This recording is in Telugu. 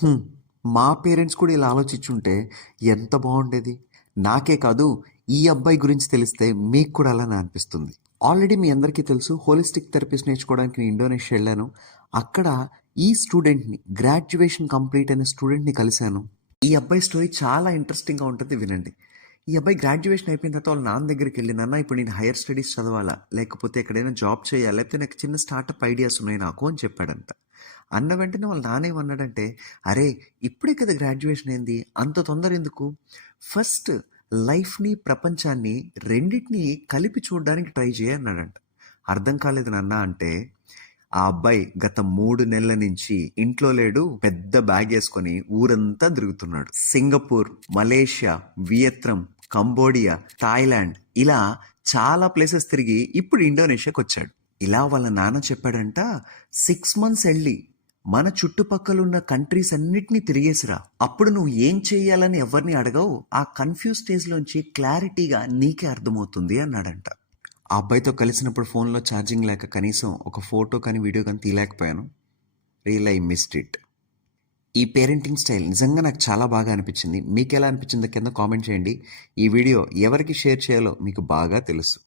హ్మ్. మా పేరెంట్స్ కూడా ఇలా ఆలోచించుంటే ఎంత బాగుండేది. నాకే కాదు, ఈ అబ్బాయి గురించి తెలిస్తే మీకు కూడా అలానే అనిపిస్తుంది. ఆల్రెడీ మీ అందరికీ తెలుసు, హోలిస్టిక్ థెరపీస్ నేర్చుకోవడానికి నేను ఇండోనేషియా వెళ్ళాను. అక్కడ ఈ స్టూడెంట్ని, గ్రాడ్యుయేషన్ కంప్లీట్ అయిన స్టూడెంట్ని కలిశాను. ఈ అబ్బాయి స్టోరీ చాలా ఇంట్రెస్టింగ్గా ఉంటుంది, వినండి. ఈ అబ్బాయి గ్రాడ్యుయేషన్ అయిపోయిన తర్వాత వాళ్ళ నాన్న దగ్గరికి వెళ్ళి, నాన్న ఇప్పుడు నేను హైయర్ స్టడీస్ చదవాలా, లేకపోతే ఎక్కడైనా జాబ్ చేయాలా, లేకపోతే నాకు చిన్న స్టార్టప్ ఐడియాస్ ఉన్నాయి నాకు అని చెప్పాడంట. అన్న వెంటనే వాళ్ళ నాన్న ఏమన్నాడంటే, అరే ఇప్పుడే కదా గ్రాడ్యుయేషన్ అయింది, అంత తొందర ఎందుకు, ఫస్ట్ లైఫ్ని ప్రపంచాన్ని రెండింటినీ కలిపి చూడడానికి ట్రై చేయన్నాడంట. అర్థం కాలేదు నాన్న అంటే, ఆ అబ్బాయి గత 3 నెలల నుంచి ఇంట్లో లేడు, పెద్ద బ్యాగ్ వేసుకొని ఊరంతా తిరుగుతున్నాడు. Singapore, Malaysia, Vietnam, Cambodia, Thailand, ఇలా చాలా ప్లేసెస్ తిరిగి ఇప్పుడు ఇండోనేషియాకి వచ్చాడు. ఇలా వాళ్ళ నాన్న చెప్పాడంట, 6 మంత్స్ వెళ్ళి మన చుట్టుపక్కల ఉన్న కంట్రీస్ అన్నిటినీ తిరిగేసిరా, అప్పుడు నువ్వు ఏం చేయాలని ఎవరిని అడగవు, ఆ కన్ఫ్యూజ్ స్టేజ్లోంచి క్లారిటీగా నీకే అర్థమవుతుంది అన్నాడంట. ఆ అబ్బాయితో కలిసినప్పుడు ఫోన్లో ఛార్జింగ్ లేక కనీసం ఒక ఫోటో కానీ వీడియో కానీ తీయలేకపోయాను. Real I missed it. ఈ పేరెంటింగ్ స్టైల్ నిజంగా నాకు చాలా బాగా అనిపించింది. మీకు ఎలా అనిపించిందో కింద కామెంట్ చేయండి. ఈ వీడియో ఎవరికి షేర్ చేయాలో మీకు బాగా తెలుసు.